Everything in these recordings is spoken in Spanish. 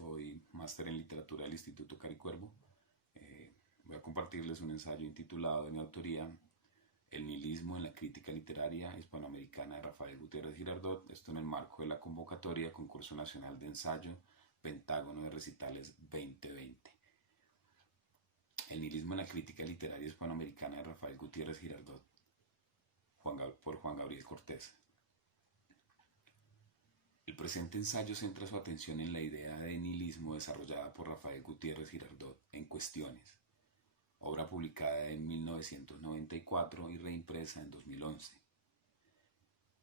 soy máster en literatura del Instituto Caricuervo. Voy a compartirles un ensayo intitulado de mi autoría, El nihilismo en la crítica literaria hispanoamericana de Rafael Gutiérrez Girardot, esto en el marco de la convocatoria Concurso Nacional de Ensayo Pentágono de Recitales 2020. El nihilismo en la crítica literaria hispanoamericana de Rafael Gutiérrez Girardot, por Juan Gabriel Cortés. El presente ensayo centra su atención en la idea de nihilismo desarrollada por Rafael Gutiérrez Girardot en Cuestiones, obra publicada en 1994 y reimpresa en 2011.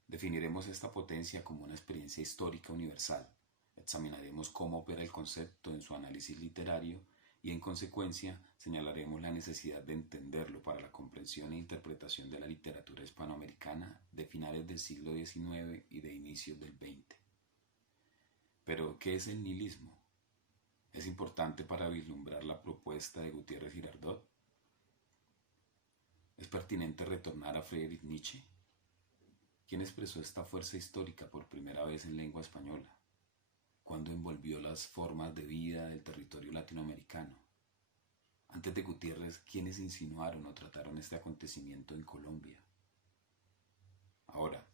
Definiremos esta potencia como una experiencia histórica universal, examinaremos cómo opera el concepto en su análisis literario y en consecuencia señalaremos la necesidad de entenderlo para la comprensión e interpretación de la literatura hispanoamericana de finales del siglo XIX y de inicios del XX. Pero, ¿qué es el nihilismo? ¿Es importante para vislumbrar la propuesta de Gutiérrez Girardot? ¿Es pertinente retornar a Friedrich Nietzsche? ¿Quién expresó esta fuerza histórica por primera vez en lengua española? ¿Cuándo envolvió las formas de vida del territorio latinoamericano? Antes de Gutiérrez, ¿quiénes insinuaron o trataron este acontecimiento en Colombia? Ahora,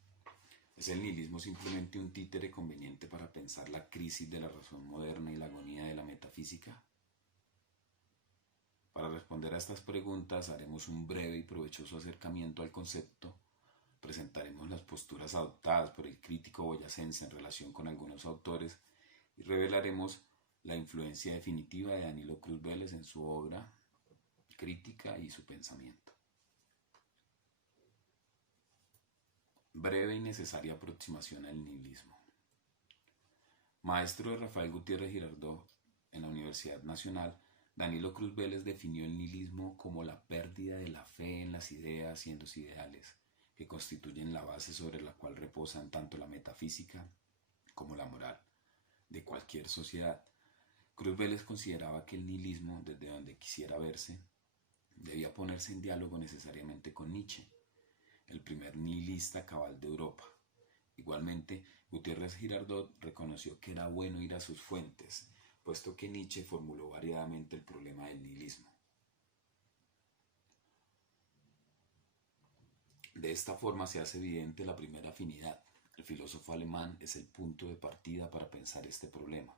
¿es el nihilismo simplemente un títere conveniente para pensar la crisis de la razón moderna y la agonía de la metafísica? Para responder a estas preguntas haremos un breve y provechoso acercamiento al concepto, presentaremos las posturas adoptadas por el crítico boyacense en relación con algunos autores y revelaremos la influencia definitiva de Danilo Cruz Vélez en su obra crítica y su pensamiento. Breve y necesaria aproximación al nihilismo. Maestro de Rafael Gutiérrez Girardot en la Universidad Nacional, Danilo Cruz Vélez definió el nihilismo como la pérdida de la fe en las ideas y en los ideales, que constituyen la base sobre la cual reposan tanto la metafísica como la moral de cualquier sociedad. Cruz Vélez consideraba que el nihilismo, desde donde quisiera verse, debía ponerse en diálogo necesariamente con Nietzsche, el primer nihilista cabal de Europa. Igualmente, Gutiérrez Girardot reconoció que era bueno ir a sus fuentes, puesto que Nietzsche formuló variadamente el problema del nihilismo. De esta forma se hace evidente la primera afinidad. El filósofo alemán es el punto de partida para pensar este problema.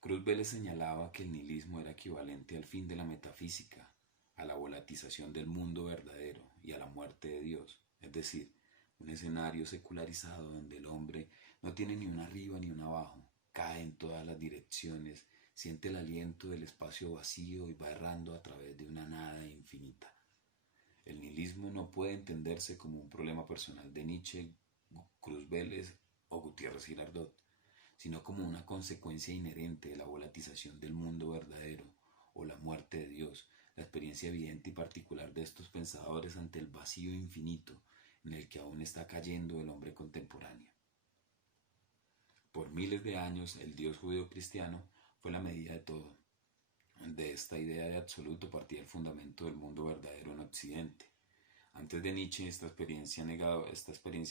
Cruz Vélez señalaba que el nihilismo era equivalente al fin de la metafísica, a la volatización del mundo verdadero y a la muerte de Dios, es decir, un escenario secularizado donde el hombre no tiene ni un arriba ni un abajo, cae en todas las direcciones, siente el aliento del espacio vacío y va errando a través de una nada infinita. El nihilismo no puede entenderse como un problema personal de Nietzsche, Cruz Vélez o Gutiérrez Girardot, sino como una consecuencia inherente de la volatización del mundo verdadero o la muerte de Dios, la experiencia evidente y particular de estos pensadores ante el vacío infinito en el que aún está cayendo el hombre contemporáneo. Por miles de años el Dios judío-cristiano fue la medida de todo. De esta idea de absoluto partía el fundamento del mundo verdadero en Occidente. Antes de Nietzsche, esta experiencia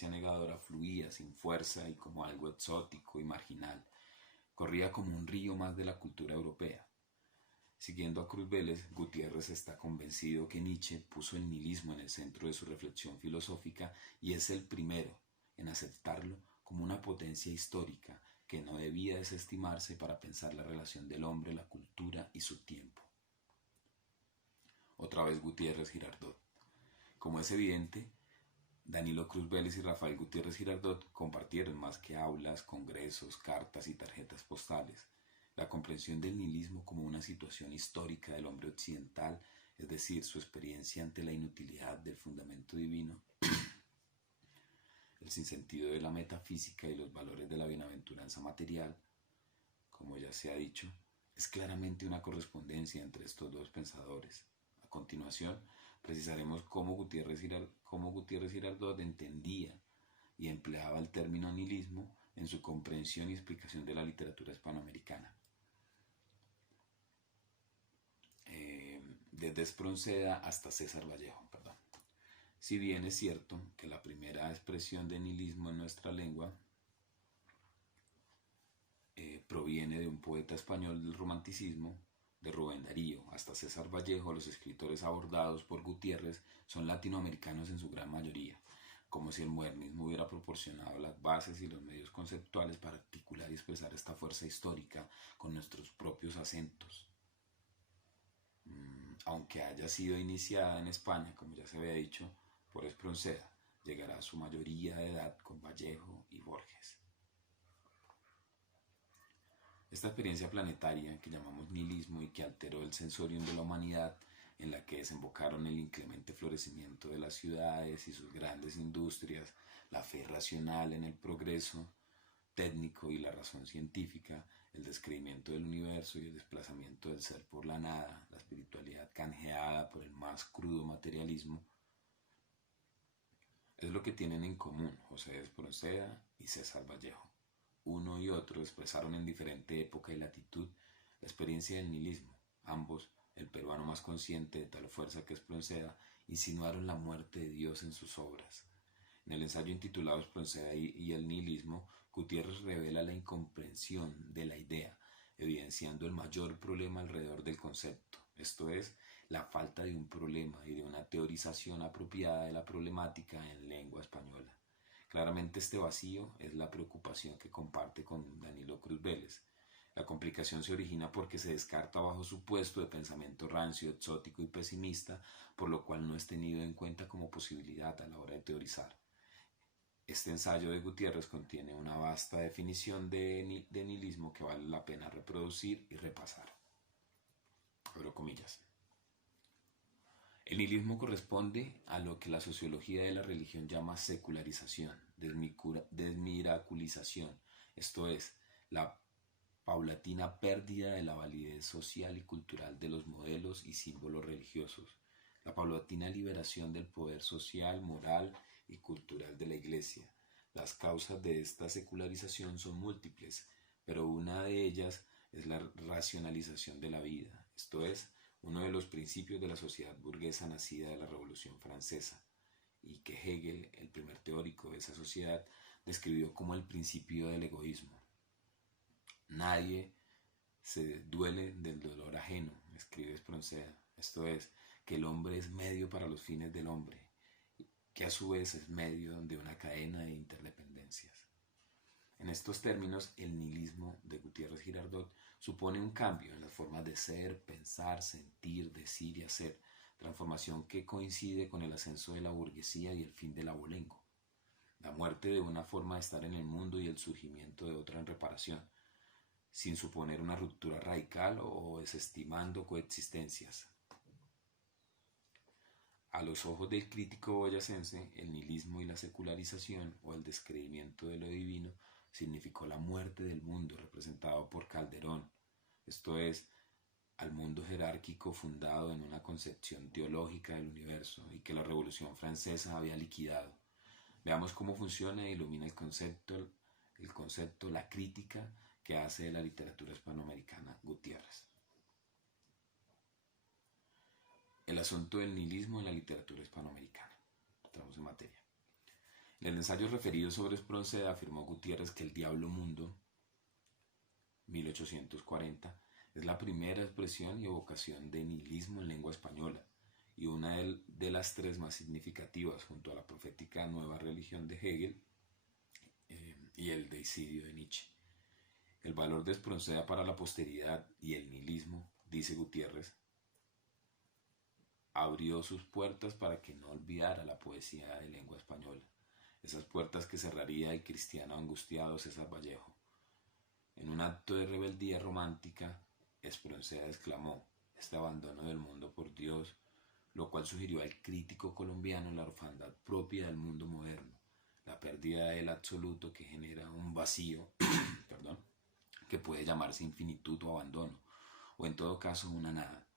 negadora fluía sin fuerza y como algo exótico y marginal. Corría como un río más de la cultura europea. Siguiendo a Cruz Vélez, Gutiérrez está convencido que Nietzsche puso el nihilismo en el centro de su reflexión filosófica y es el primero en aceptarlo como una potencia histórica que no debía desestimarse para pensar la relación del hombre, la cultura y su tiempo. Otra vez Gutiérrez Girardot. Como es evidente, Danilo Cruz Vélez y Rafael Gutiérrez Girardot compartieron más que aulas, congresos, cartas y tarjetas postales. La comprensión del nihilismo como una situación histórica del hombre occidental, es decir, su experiencia ante la inutilidad del fundamento divino, el sinsentido de la metafísica y los valores de la bienaventuranza material, como ya se ha dicho, es claramente una correspondencia entre estos dos pensadores. A continuación, precisaremos cómo Gutiérrez Girardot entendía y empleaba el término nihilismo en su comprensión y explicación de la literatura hispanoamericana. Desde Espronceda hasta César Vallejo. Si bien es cierto que la primera expresión de nihilismo en nuestra lengua proviene de un poeta español del romanticismo, de Rubén Darío hasta César Vallejo. Los escritores abordados por Gutiérrez son latinoamericanos en su gran mayoría, como si el modernismo hubiera proporcionado las bases y los medios conceptuales para articular y expresar esta fuerza histórica con nuestros propios acentos. Aunque haya sido iniciada en España, como ya se había dicho, por Espronceda, llegará a su mayoría de edad con Vallejo y Borges. Esta experiencia planetaria que llamamos nihilismo y que alteró el sensorium de la humanidad, en la que desembocaron el inclemente florecimiento de las ciudades y sus grandes industrias, la fe racional en el progreso técnico y la razón científica, el descreimiento del universo y el desplazamiento del ser por la nada, la espiritualidad canjeada por el más crudo materialismo, es lo que tienen en común José de Espronceda y César Vallejo. Uno y otro expresaron en diferente época y latitud la experiencia del nihilismo. Ambos, el peruano más consciente de tal fuerza que Espronceda, insinuaron la muerte de Dios en sus obras. En el ensayo intitulado Espronceda y el nihilismo, Gutiérrez revela la incomprensión de la idea, evidenciando el mayor problema alrededor del concepto, esto es, la falta de un problema y de una teorización apropiada de la problemática en lengua española. Claramente este vacío es la preocupación que comparte con Danilo Cruz Vélez. La complicación se origina porque se descarta bajo su puesto de pensamiento rancio, exótico y pesimista, por lo cual no es tenido en cuenta como posibilidad a la hora de teorizar. Este ensayo de Gutiérrez contiene una vasta definición de nihilismo que vale la pena reproducir y repasar. Abro comillas. El nihilismo corresponde a lo que la sociología de la religión llama secularización, desmiraculización, esto es, la paulatina pérdida de la validez social y cultural de los modelos y símbolos religiosos, la paulatina liberación del poder social, moral y cultural de la Iglesia. Las causas de esta secularización son múltiples, pero una de ellas es la racionalización de la vida, esto es, uno de los principios de la sociedad burguesa nacida de la Revolución Francesa, y que Hegel, el primer teórico de esa sociedad, describió como el principio del egoísmo. Nadie se duele del dolor ajeno, escribe Espronceda, esto es, que el hombre es medio para los fines del hombre, que a su vez es medio de una cadena de interdependencias. En estos términos, el nihilismo de Gutiérrez Girardot supone un cambio en las formas de ser, pensar, sentir, decir y hacer, transformación que coincide con el ascenso de la burguesía y el fin del abolengo, la muerte de una forma de estar en el mundo y el surgimiento de otra en reparación, sin suponer una ruptura radical o desestimando coexistencias. A los ojos del crítico boyacense, el nihilismo y la secularización o el descreimiento de lo divino significó la muerte del mundo representado por Calderón, esto es, al mundo jerárquico fundado en una concepción teológica del universo y que la Revolución Francesa había liquidado. Veamos cómo funciona e ilumina el concepto, la crítica que hace de la literatura hispanoamericana Gutiérrez. El asunto del nihilismo en la literatura hispanoamericana. Entramos en materia. En el ensayo referido sobre Espronceda afirmó Gutiérrez que El Diablo Mundo, 1840, es la primera expresión y evocación de nihilismo en lengua española y una de las tres más significativas junto a la profética Nueva Religión de Hegel y el deicidio de Nietzsche. El valor de Espronceda para la posteridad y el nihilismo, dice Gutiérrez, abrió sus puertas para que no olvidara la poesía de lengua española, esas puertas que cerraría el cristiano angustiado César Vallejo. En un acto de rebeldía romántica, Espronceda exclamó este abandono del mundo por Dios, lo cual sugirió al crítico colombiano la orfandad propia del mundo moderno, la pérdida del absoluto que genera un vacío, que puede llamarse infinitud o abandono, o en todo caso una nada.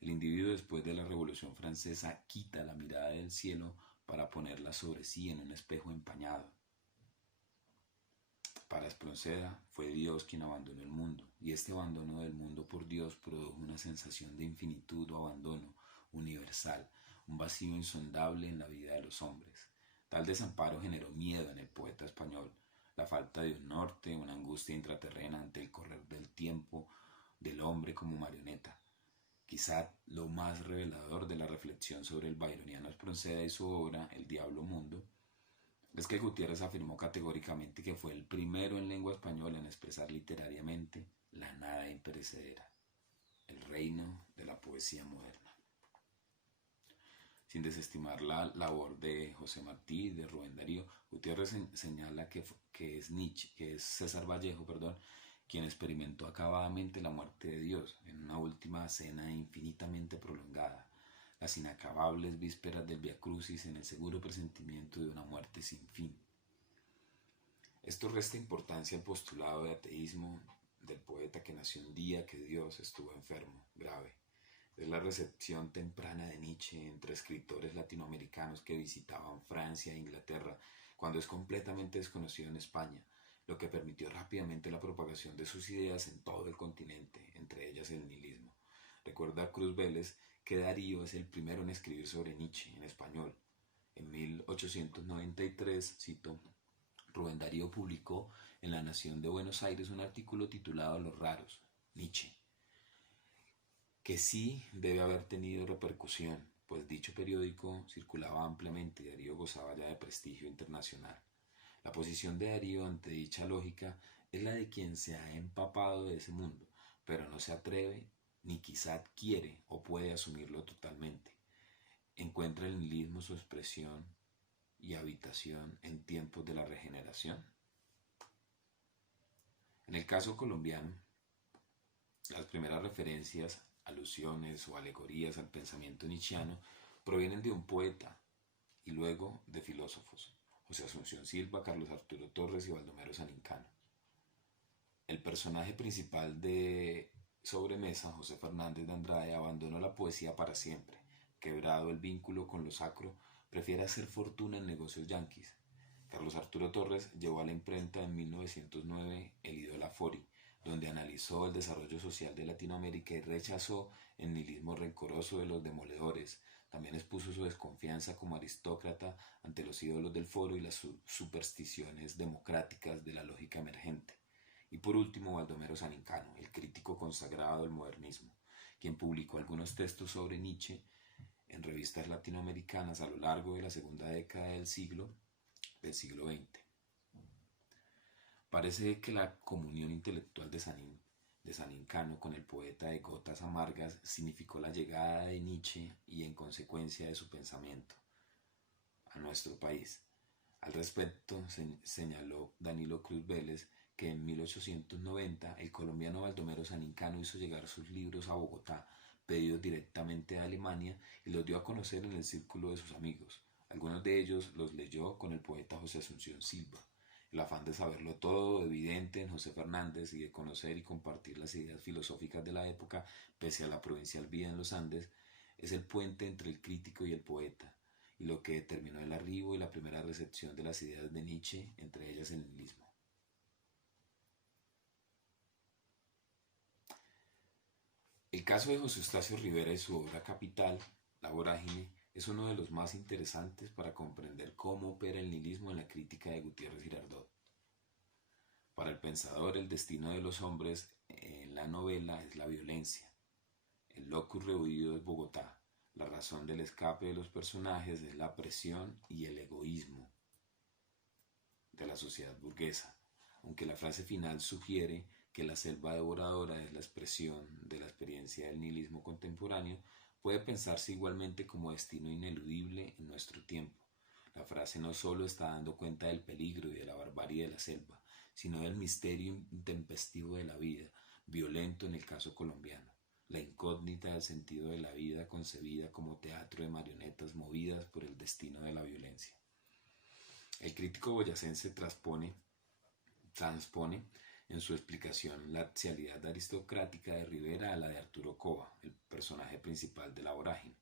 El individuo después de la Revolución Francesa quita la mirada del cielo para ponerla sobre sí en un espejo empañado. Para Espronceda fue Dios quien abandonó el mundo, y este abandono del mundo por Dios produjo una sensación de infinitud o abandono universal, un vacío insondable en la vida de los hombres. Tal desamparo generó miedo en el poeta español, la falta de un norte, una angustia intraterrena ante el correr del tiempo del hombre como marioneta. Quizá lo más revelador de la reflexión sobre el byroniano Espronceda y su obra El Diablo Mundo es que Gutiérrez afirmó categóricamente que fue el primero en lengua española en expresar literariamente la nada imperecedera, el reino de la poesía moderna. Sin desestimar la labor de José Martí y de Rubén Darío, Gutiérrez señala que es Nietzsche, que es César Vallejo, perdón, quien experimentó acabadamente la muerte de Dios en una última cena infinitamente prolongada, las inacabables vísperas del Vía Crucis en el seguro presentimiento de una muerte sin fin. Esto resta importancia al postulado de ateísmo del poeta que nació un día que Dios estuvo enfermo, grave. Es la recepción temprana de Nietzsche entre escritores latinoamericanos que visitaban Francia e Inglaterra cuando es completamente desconocido en España, lo que permitió rápidamente la propagación de sus ideas en todo el continente, entre ellas el nihilismo. Recuerda Cruz Vélez que Darío es el primero en escribir sobre Nietzsche en español. En 1893, cito, Rubén Darío publicó en La Nación de Buenos Aires un artículo titulado Los raros, Nietzsche, que sí debe haber tenido repercusión, pues dicho periódico circulaba ampliamente y Darío gozaba ya de prestigio internacional. La posición de Darío ante dicha lógica es la de quien se ha empapado de ese mundo, pero no se atreve ni quizá quiere o puede asumirlo totalmente. ¿Encuentra el nihilismo su expresión y habitación en tiempos de la regeneración? En el caso colombiano, las primeras referencias, alusiones o alegorías al pensamiento nietzscheano provienen de un poeta y luego de filósofos, José Asunción Silva, Carlos Arturo Torres y Baldomero Sanincano. El personaje principal de Sobremesa, José Fernández de Andrade, abandonó la poesía para siempre. Quebrado el vínculo con lo sacro, prefiere hacer fortuna en negocios yanquis. Carlos Arturo Torres llevó a la imprenta en 1909 El Idola Fori, donde analizó el desarrollo social de Latinoamérica y rechazó el nihilismo rencoroso de los demoledores. También expuso su desconfianza como aristócrata ante los ídolos del foro y las supersticiones democráticas de la lógica emergente. Y por último, Baldomero Sanincano, el crítico consagrado del modernismo, quien publicó algunos textos sobre Nietzsche en revistas latinoamericanas a lo largo de la segunda década del siglo XX. Parece que la comunión intelectual de Sanincano con el poeta de Gotas Amargas significó la llegada de Nietzsche y en consecuencia de su pensamiento a nuestro país. Al respecto, señaló Danilo Cruz Vélez que en 1890 el colombiano Baldomero Sanincano hizo llegar sus libros a Bogotá, pedidos directamente de Alemania, y los dio a conocer en el círculo de sus amigos. Algunos de ellos los leyó con el poeta José Asunción Silva. El afán de saberlo todo, evidente en José Fernández, y de conocer y compartir las ideas filosóficas de la época, pese a la provincial vida en los Andes, es el puente entre el crítico y el poeta, y lo que determinó el arribo y la primera recepción de las ideas de Nietzsche, entre ellas el nihilismo. El caso de José Eustacio Rivera y su obra capital, La Vorágine, es uno de los más interesantes para comprender cómo opera el nihilismo en la crítica de Gutiérrez Girardot. Para el pensador, el destino de los hombres en la novela es la violencia. El locus rehuido es Bogotá. La razón del escape de los personajes es la presión y el egoísmo de la sociedad burguesa, aunque la frase final sugiere que la selva devoradora es la expresión de la experiencia del nihilismo contemporáneo, puede pensarse igualmente como destino ineludible en nuestro tiempo. La frase no solo está dando cuenta del peligro y de la barbarie de la selva, sino del misterio intempestivo de la vida, violento en el caso colombiano, la incógnita del sentido de la vida concebida como teatro de marionetas movidas por el destino de la violencia. El crítico boyacense transpone en su explicación la axialidad aristocrática de Rivera a la de Arturo Cova, el personaje principal de La Vorágine.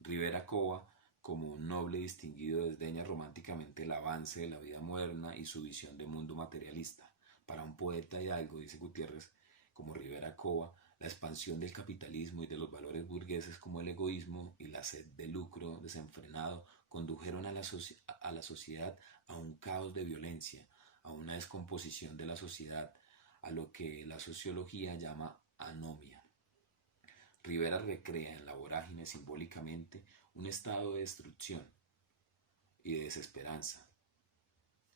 Rivera Cova, como un noble distinguido, desdeña románticamente el avance de la vida moderna y su visión de mundo materialista. Para un poeta hidalgo, dice Gutiérrez, como Rivera Cova, la expansión del capitalismo y de los valores burgueses como el egoísmo y la sed de lucro desenfrenado condujeron a la sociedad a un caos de violencia, a una descomposición de la sociedad, a lo que la sociología llama anomia. Rivera recrea en la vorágine simbólicamente un estado de destrucción y de desesperanza,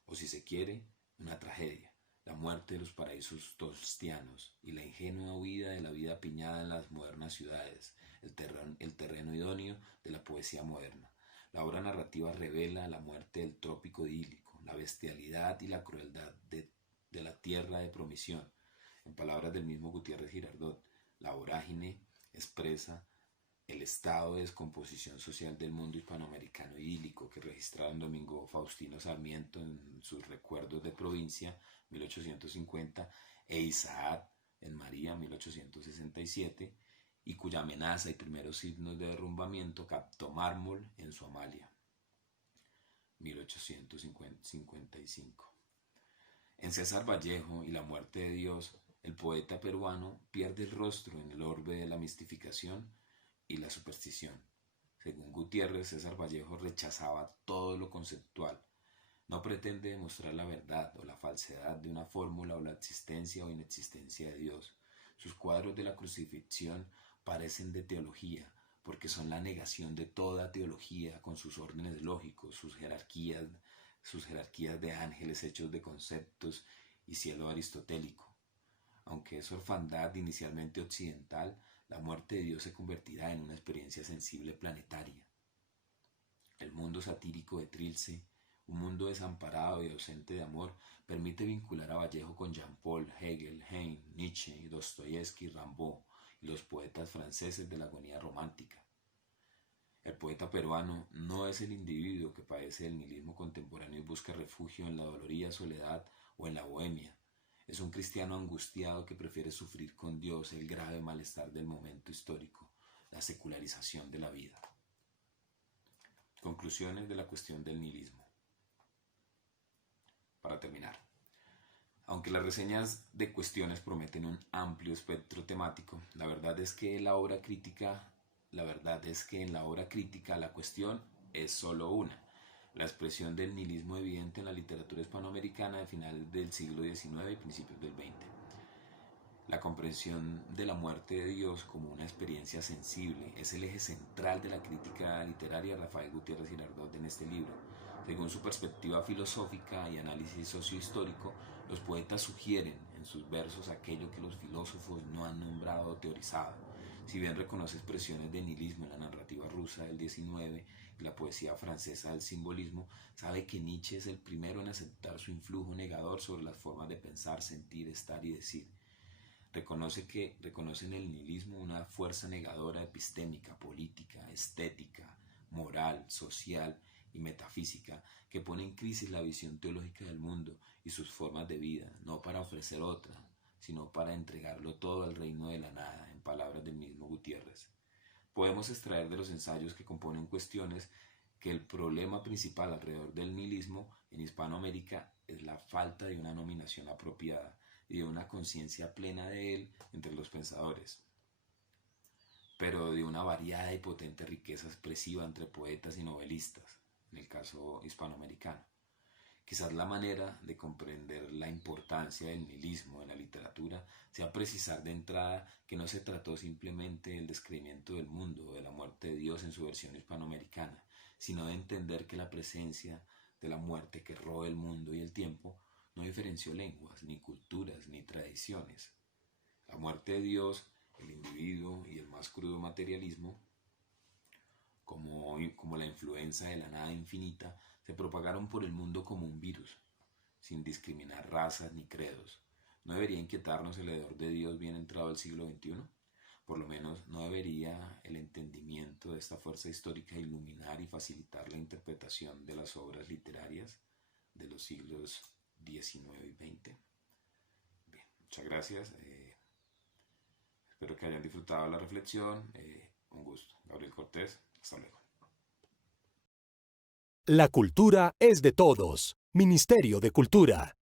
o si se quiere, una tragedia, la muerte de los paraísos tostianos y la ingenua huida de la vida apiñada en las modernas ciudades, el terreno idóneo de la poesía moderna. La obra narrativa revela la muerte del trópico idílico, la bestialidad y la crueldad de la tierra de promisión. En palabras del mismo Gutiérrez Girardot, la vorágine expresa el estado de descomposición social del mundo hispanoamericano idílico que registraron Domingo Faustino Sarmiento en sus Recuerdos de Provincia, 1850, e Isaac en María, 1867, y cuya amenaza y primeros signos de derrumbamiento captó Mármol en su Amalia, 1855. En César Vallejo y la muerte de Dios, el poeta peruano pierde el rostro en el orbe de la mistificación y la superstición. Según Gutiérrez, César Vallejo rechazaba todo lo conceptual. No pretende demostrar la verdad o la falsedad de una fórmula o la existencia o inexistencia de Dios. Sus cuadros de la crucifixión parecen de teología, porque son la negación de toda teología con sus órdenes lógicos, sus jerarquías de ángeles hechos de conceptos y cielo aristotélico. Aunque es orfandad inicialmente occidental, la muerte de Dios se convertirá en una experiencia sensible planetaria. El mundo satírico de Trilce, un mundo desamparado y ausente de amor, permite vincular a Vallejo con Jean-Paul, Hegel, Heine, Nietzsche, Dostoyevsky, Rimbaud y los poetas franceses de la agonía romántica. El poeta peruano no es el individuo que padece del nihilismo contemporáneo y busca refugio en la doloría soledad o en la bohemia. Es un cristiano angustiado que prefiere sufrir con Dios el grave malestar del momento histórico, la secularización de la vida. Conclusiones de la cuestión del nihilismo. Para terminar, aunque las reseñas de cuestiones prometen un amplio espectro temático, la verdad es que en la obra crítica la cuestión es solo una: la expresión del nihilismo evidente en la literatura hispanoamericana de finales del siglo XIX y principios del XX. La comprensión de la muerte de Dios como una experiencia sensible es el eje central de la crítica literaria de Rafael Gutiérrez Girardot en este libro. Según su perspectiva filosófica y análisis sociohistórico, los poetas sugieren en sus versos aquello que los filósofos no han nombrado o teorizado. Si bien reconoce expresiones de nihilismo en la narrativa rusa del XIX y la poesía francesa del simbolismo, sabe que Nietzsche es el primero en aceptar su influjo negador sobre las formas de pensar, sentir, estar y decir. Reconoce en el nihilismo una fuerza negadora epistémica, política, estética, moral, social y metafísica que pone en crisis la visión teológica del mundo y sus formas de vida, no para ofrecer otra, sino para entregarlo todo al reino de la nada, en palabras del mismo Gutiérrez. Podemos extraer de los ensayos que componen cuestiones que el problema principal alrededor del nihilismo en Hispanoamérica es la falta de una nominación apropiada y de una conciencia plena de él entre los pensadores, pero de una variada y potente riqueza expresiva entre poetas y novelistas, en el caso hispanoamericano. Quizás la manera de comprender la importancia del nihilismo en la literatura sea precisar de entrada que no se trató simplemente del descreimiento del mundo o de la muerte de Dios en su versión hispanoamericana, sino de entender que la presencia de la muerte que roe el mundo y el tiempo no diferenció lenguas, ni culturas, ni tradiciones. La muerte de Dios, el individuo y el más crudo materialismo, como la influenza de la nada infinita, se propagaron por el mundo como un virus, sin discriminar razas ni credos. ¿No debería inquietarnos el hedor de Dios bien entrado el siglo XXI? Por lo menos, ¿no debería el entendimiento de esta fuerza histórica iluminar y facilitar la interpretación de las obras literarias de los siglos XIX y XX? Bien, muchas gracias. Espero que hayan disfrutado la reflexión. Un gusto. Gabriel Cortés. Hasta luego. La cultura es de todos. Ministerio de Cultura.